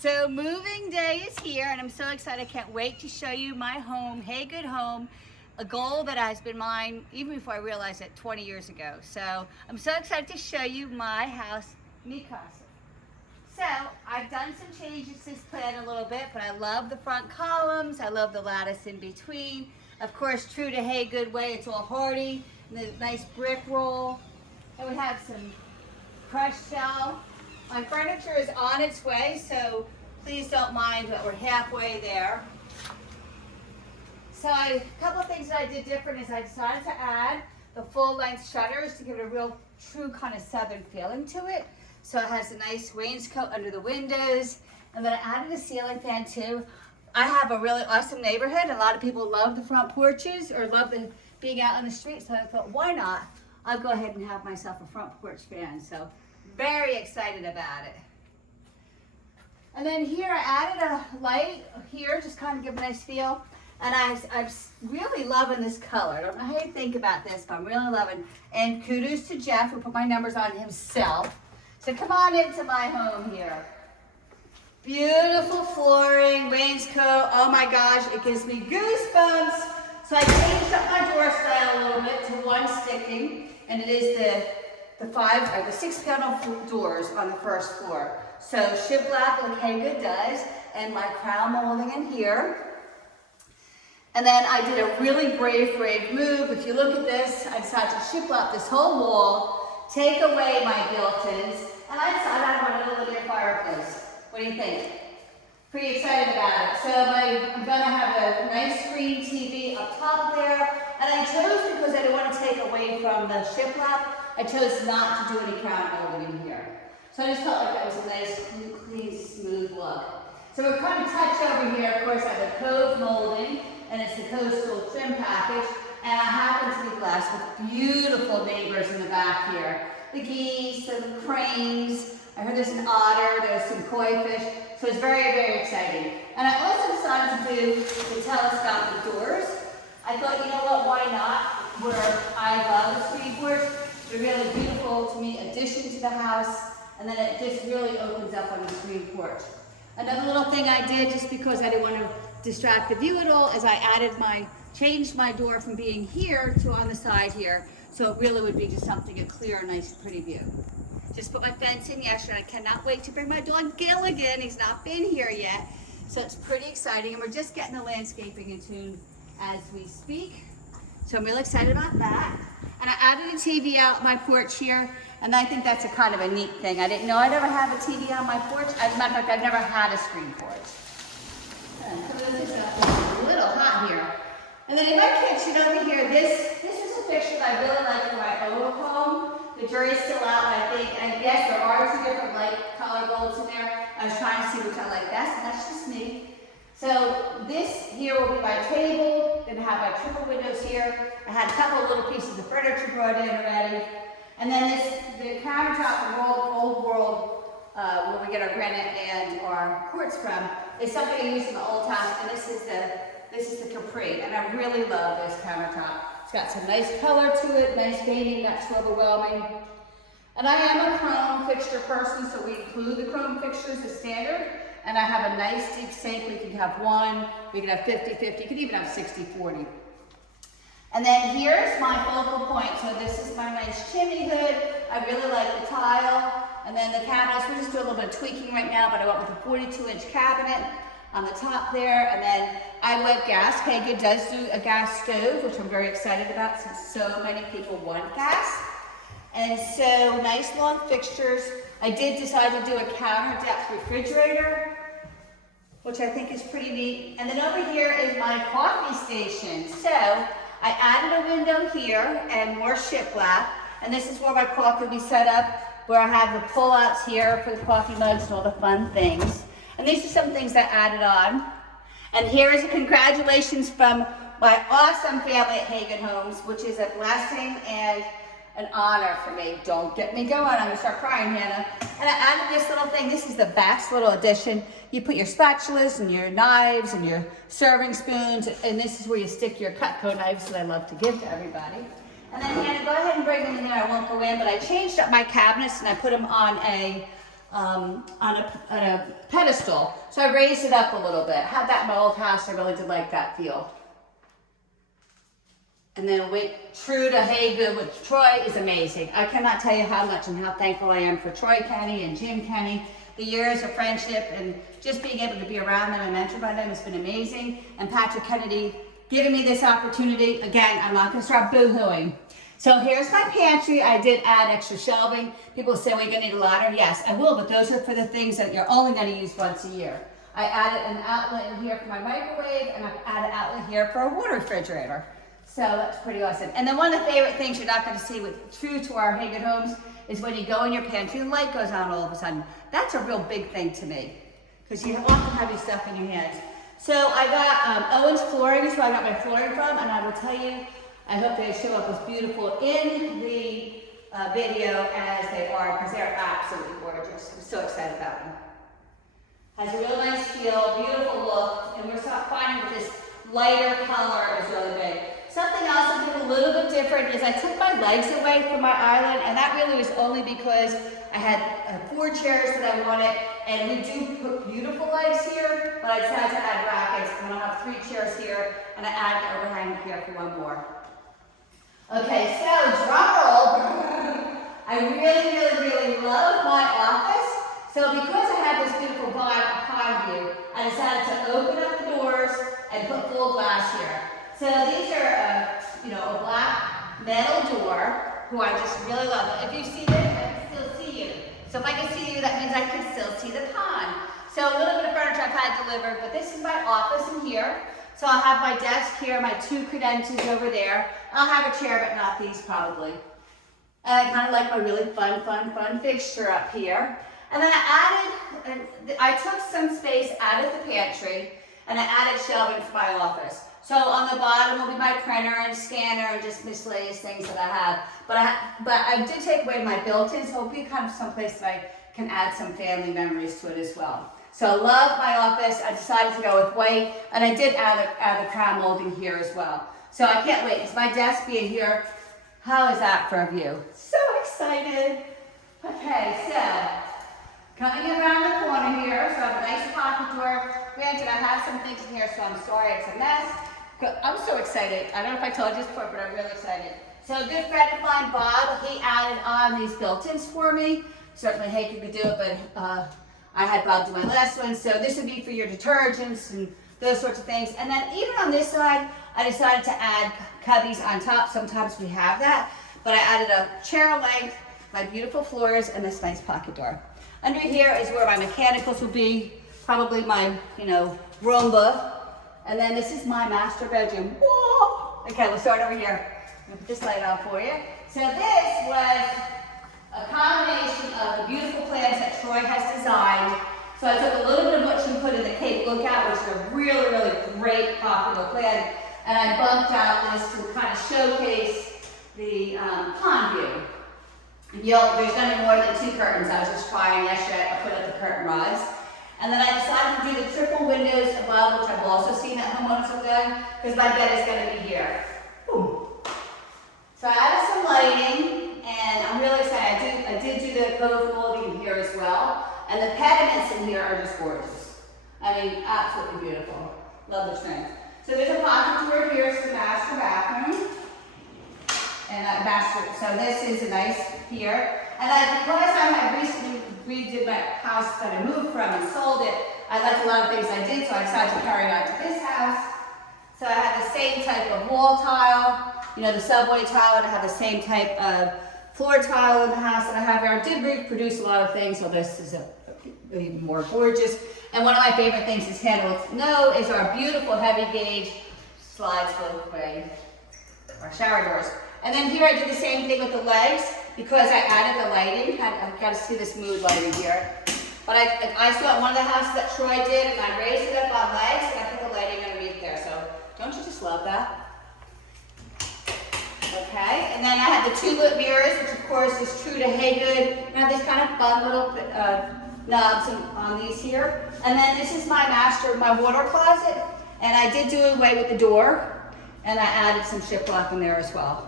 So moving day is here and I'm so excited. I can't wait to show you my home, Hey Good Home, a goal that has been mine even before I realized it 20 years ago. So I'm so excited to show you my house, mi casa. So I've done some changes to this plan a little bit, but I love the front columns. I love the lattice in between. Of course, true to Hey Good way, it's all hardy, and the nice brick roll. And we have some crushed shell. My furniture is on its way, so please don't mind that we're halfway there. So a couple of things that I did different is I decided to add the full length shutters to give it a real true kind of southern feeling to it. So it has a nice wainscot under the windows, and then I added a ceiling fan too. I have a really awesome neighborhood. A lot of people love the front porches or love being out on the street, so I thought, why not? I'll go ahead and have myself a front porch fan. So very excited about it. And then here I added a light here, just kind of give a nice feel. And I'm really loving this color. I don't know how you think about this, but I'm really loving. And kudos to Jeff, who put my numbers on himself. So come on into my home here. Beautiful flooring, wainscot. Oh my gosh, it gives me goosebumps. So I changed up my door style a little bit to one sticking, and it is the 6 panel doors on the first floor. So shiplap like Hey Good does, and my crown molding in here. And then I did a really brave move. If you look at this, I decided to shiplap this whole wall, take away my built-ins, and I decided I wanted a linear fireplace. What do you think? Pretty excited about it. So I'm gonna have a nice screen TV up top there, and I chose, because I didn't want to take away from the shiplap, I chose not to do any crown molding in here. So I just felt like that was a nice, clean, smooth look. So we're kind of touch over here. Of course, I have the Cove molding, and it's the coastal trim package, and I happen to be blessed with beautiful neighbors in the back here. The geese, the cranes, I heard there's an otter, there's some koi fish, so it's very exciting. And I also decided to do the telescopic doors. I thought, you know what, why not? Where I love the screen porch, they're really beautiful to me, addition to the house, and then it just really opens up on the screen porch. Another little thing I did, just because I didn't want to distract the view at all, is I changed my door from being here to on the side here, so it really would be just something, a clear, nice, pretty view. Just put my fence in yesterday. I cannot wait to bring my dog Gilligan. He's not been here yet, so it's pretty exciting, and we're just getting the landscaping in tune as we speak. So I'm really excited about that. And I added a TV out my porch here, and I think that's a kind of a neat thing. I didn't know I'd ever have a TV on my porch. As a matter of fact, I've never had a screen porch. It's a little hot here. And then in my kitchen over here, this is a fixture that I really like for my oval home. The jury's still out, I think, and yes, there are 2 different light color bulbs in there. I was trying to see which I like best, and that's just me. So this here will be my table. Then I have my triple windows here. I had a couple of little pieces of furniture brought in already. And then the countertop, the old world, where we get our granite and our quartz from, is something I used in the old house, and this is the Capri, and I really love this countertop. It's got some nice color to it, nice painting, not too overwhelming. And I am a chrome fixture person, so we include the chrome fixtures as standard. And I have a nice deep sink. We can have 1, we can have 50-50, you can even have 60-40. And then here's my focal point. So this is my nice chimney hood. I really like the tile. And then the cabinets, we're just doing a little bit of tweaking right now, but I went with a 42-inch cabinet on the top there. And then I went gas. Hey Good does do a gas stove, which I'm very excited about since so many people want gas. And so nice long fixtures. I did decide to do a counter depth refrigerator, which I think is pretty neat. And then over here is my coffee station. So I added a window here and more shiplap. And this is where my coffee will be set up, where I have the pull-outs here for the coffee mugs and all the fun things. And these are some things that I added on. And here is a congratulations from my awesome family at Hey Good Homes, which is a blessing and an honor for me. Don't get me going, I'm gonna start crying, Hannah. And I added this little thing. This is the best little addition. You put your spatulas and your knives and your serving spoons, and this is where you stick your Cutco knives that I love to give to everybody. And then Hannah, go ahead and bring them in there. I won't go in, but I changed up my cabinets and I put them on a on a pedestal. So I raised it up a little bit. Had that in my old house. I really did like that feel. And then went true to Hey Good with Troy is amazing. I cannot tell you how much and how thankful I am for Troy Kenny and Jim Kenny. The years of friendship and just being able to be around them and mentored by them has been amazing. And Patrick Kennedy giving me this opportunity. Again, I'm not going to start boo-hooing. So here's my pantry. I did add extra shelving. People say, well, you're going to need a ladder. Yes, I will, but those are for the things that you're only going to use once a year. I added an outlet in here for my microwave, and I've added an outlet here for a water refrigerator. So that's pretty awesome. And then one of the favorite things you're not going to see with true to our Hey Good homes is when you go in your pantry, the light goes on all of a sudden. That's a real big thing to me because you often have your stuff in your hands. So I got Owens flooring is where I got my flooring from, and I will tell you, I hope they show up as beautiful in the video as they are because they're absolutely gorgeous. I'm so excited about them. Has a real nice feel, beautiful look, and we're finding that this lighter color is really big. Something else I did a little bit different is I took my legs away from my island, and that really was only because I had 4 chairs that I wanted, and we do put beautiful legs here, but I decided to add brackets, and I'll have 3 chairs here, and I added an overhang here for 1 more. Okay, so drum roll. I really love my office. So because I had this beautiful pond view, I decided to open up the doors and put full glass here. So these are, a black metal door, who I just really love. If you see this, I can still see you. So if I can see you, that means I can still see the pond. So a little bit of furniture I've had delivered, but this is my office in here. So I'll have my desk here, my 2 credentials over there. I'll have a chair, but not these probably. And I kind of like my really fun fixture up here. And then I took some space out of the pantry, and I added shelving for my office. So on the bottom will be my printer and scanner and just miscellaneous things that I have. But I did take away my built-in, so it'll be kind of someplace that I can add some family memories to it as well. So I love my office. I decided to go with white, and I did add a crown molding here as well. So I can't wait. It's my desk being here. How is that for a view? So excited. Okay, so coming around the corner here, so I have a nice pocket door. Granted, I have some things in here, so I'm sorry it's a mess. I'm so excited. I don't know if I told you this before, but I'm really excited. So a good friend of mine, Bob, he added on these built-ins for me. Certainly hate you could do it, but I had Bob do my last one. So this would be for your detergents and those sorts of things. And then even on this side, I decided to add cubbies on top. Sometimes we have that, but I added a chair length, my beautiful floors, and this nice pocket door. Under here is where my mechanicals will be, probably my, Roomba. And then this is my master bedroom. Whoa! Okay, we'll start over here. I'm gonna put this light on for you. So this was a combination of the beautiful plans that Troy has designed. So I took a little bit of what you put in the Cape Lookout, which is a really great popular plan, and I bumped out this to kind of showcase the pond view. There's going to be more than 2 curtains. I was just trying yesterday. I put up the curtain rods. And then I decided to do the triple windows above, which I've also seen that homeowners have done, because my bed is going to be here. Ooh. So I added some lighting, and I'm really excited. I did do the cove molding here as well. And the pediments in here are just gorgeous. I mean, absolutely beautiful. Love the trim. So there's a pocket door here, it's the master bathroom. And so this is a nice here. And because I had recently redid my house that I moved from and sold it, I liked a lot of things I did, so I decided to carry on to this house. So I had the same type of wall tile, the subway tile, and I have the same type of floor tile in the house that I have here. I did reproduce a lot of things, so this is even more gorgeous. And one of my favorite things is is our beautiful heavy gauge slides both ways, our shower doors. And then here I did the same thing with the legs because I added the lighting. I've got to see this mood lighting here. But I saw it one of the houses that Troy did, and I raised it up on legs, and I put the lighting underneath there. So don't you just love that? Okay, and then I had the tulip mirrors, which of course is true to Hey Good. I have these kind of fun little knobs on these here. And then this is my water closet. And I did do away with the door, and I added some shiplap in there as well.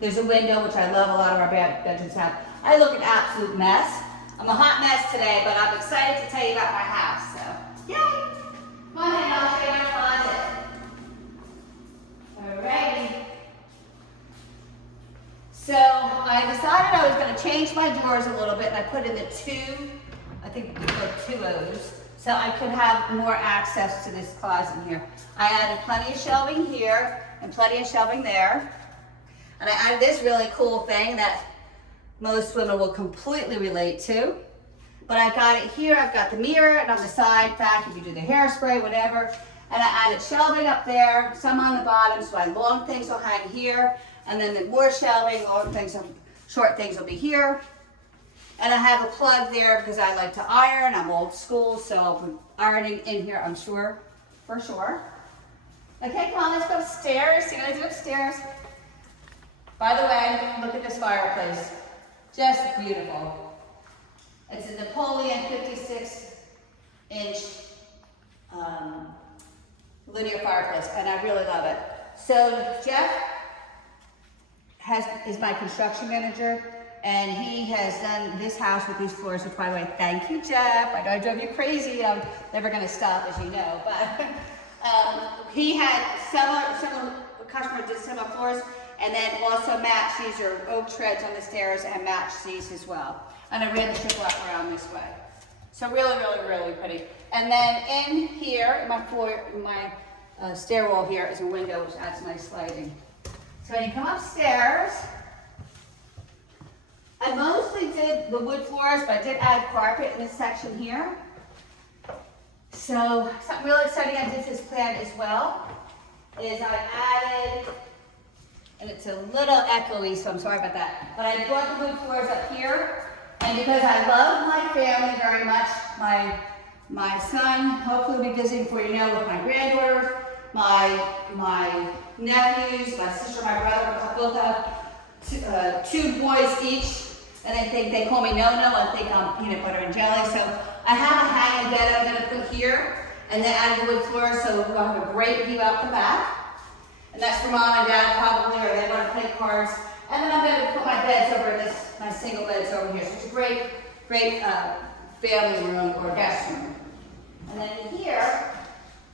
There's a window, which I love, a lot of our bedrooms have. I look an absolute mess. I'm a hot mess today, but I'm excited to tell you about my house, so yay! Come on in, I'll show you my closet. Alrighty. So I decided I was going to change my drawers a little bit, and I put in the two, I think we put 2 O's, so I could have more access to this closet here. I added plenty of shelving here and plenty of shelving there. And I added this really cool thing that most women will completely relate to. But I got it here, I've got the mirror, and on the side back, if you do the hairspray, whatever. And I added shelving up there, some on the bottom, so my long things will hang here. And then the more shelving, long things, short things will be here. And I have a plug there because I like to iron. I'm old school, so I'll be ironing in here, I'm sure, for sure. Okay, come on, let's go upstairs. See what I do upstairs? By the way, look at this fireplace. Just beautiful. It's a Napoleon 56-inch linear fireplace, and I really love it. So Jeff is my construction manager, and he has done this house with these floors, which, by the way, thank you, Jeff. I know I drove you crazy. I'm never going to stop, as you know. But he had several customers did similar floors, and then also matched, these are oak treads on the stairs, and matched these as well. And I ran the shiplap around this way. So really, really, really pretty. And then in here, in my floor, my stairwell here is a window, which adds nice lighting. So when you come upstairs, I mostly did the wood floors, but I did add carpet in this section here. So something really exciting I did this plan as well is I added, and it's a little echoey, so I'm sorry about that, but I brought the wood floors up here, and because I love my family very much, my son hopefully will be visiting for you now with my granddaughter, my nephews, my sister, my brother, both have 2 boys each, and they call me No-No and think I'm peanut butter and jelly. So I have a hanging bed I'm going to put here, and then add the wood floor, so we'll have a great view out the back. And that's for mom and dad probably, or they want to play cards. And then I'm going to put my beds over this, my single beds over here. So it's a great family room or guest room. And then in here,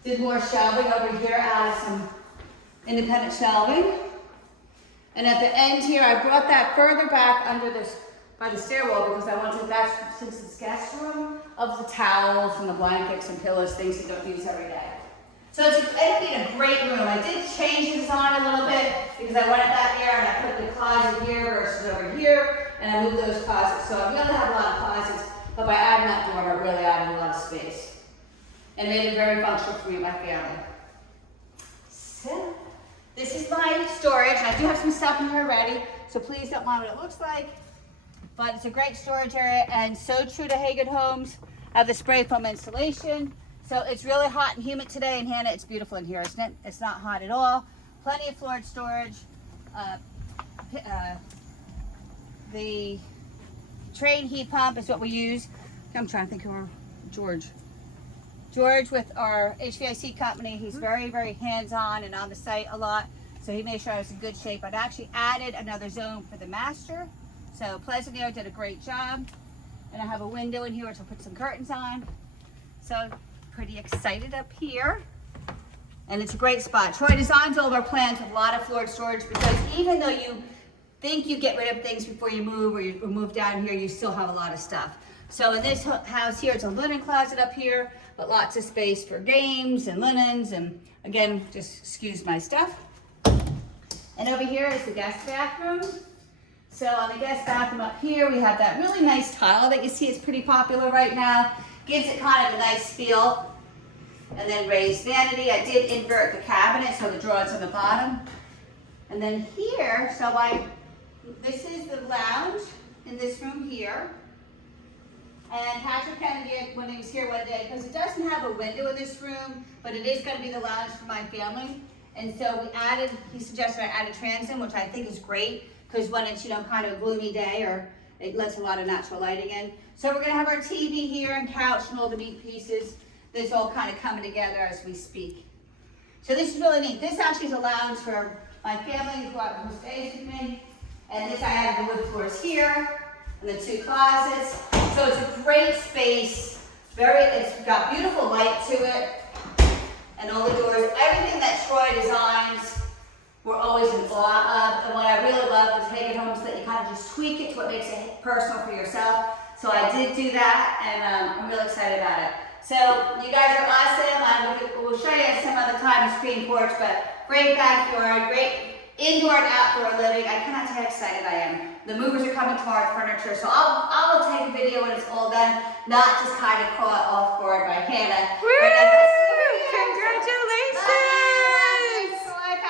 did more shelving over here, added some independent shelving. And at the end here, I brought that further back under this, by the stairwell, because I wanted that, since it's guest room, of the towels and the blankets and pillows, things you don't use every day. So it's ended up being a great room. I did change the design a little bit because I wanted that here, and I put the closet here versus over here, and I moved those closets. So I really have a lot of closets, but by adding that door, I really added a lot of space. And made it very functional for me and my family. So, this is my storage. I do have some stuff in here already, so please don't mind what it looks like. But it's a great storage area, and so true to Hagen Homes. I have the spray foam insulation. So it's really hot and humid today, and Hannah, it's beautiful in here, isn't it? It's not hot at all. Plenty of floored storage. The train heat pump is what we use. I'm trying to think of our George with our HVAC company. He's very, very hands-on and on the site a lot. So he made sure I was in good shape. I'd actually added another zone for the master. So Pleasant Air did a great job. And I have a window in here which I'll put some curtains on. So pretty excited up here. And it's a great spot. Troy designs all of our plans with a lot of floored storage, because even though you think you get rid of things before you move or you move down here, you still have a lot of stuff. So in this house here, it's a linen closet up here, but lots of space for games and linens, and again, just excuse my stuff. And over here is the guest bathroom. So on the guest bathroom up here, we have that really nice tile that you see is pretty popular right now. Gives it kind of a nice feel. And then raised vanity. I did invert the cabinet so the drawer's on the bottom. And then here, this is the lounge in this room here. And Patrick Kennedy, when he was here one day, because it doesn't have a window in this room, but it is going to be the lounge for my family. And so he suggested I add a transom, which I think is great, because when it's, kind of a gloomy day, or it lets a lot of natural lighting in. So we're going to have our TV here and couch and all the neat pieces. This all kind of coming together as we speak. So this is really neat. This actually is a lounge for my family who stays with me. And this, I have the wood floors here. and the 2 closets. So it's a great space. It's got beautiful light to it, and all the doors. Everything that Troy designs, we're always in awe of. And what I really love is taking home so that you kind of just tweak it to what makes it personal for yourself. So I did do that, and I'm really excited about it. So you guys are awesome. We'll show you some other time the screen porch, but great backyard, great indoor and outdoor living. I cannot tell you how excited I am. The movers are coming tomorrow with furniture, so I'll take a video when it's all done, not just kind of caught off guard by Hannah. Right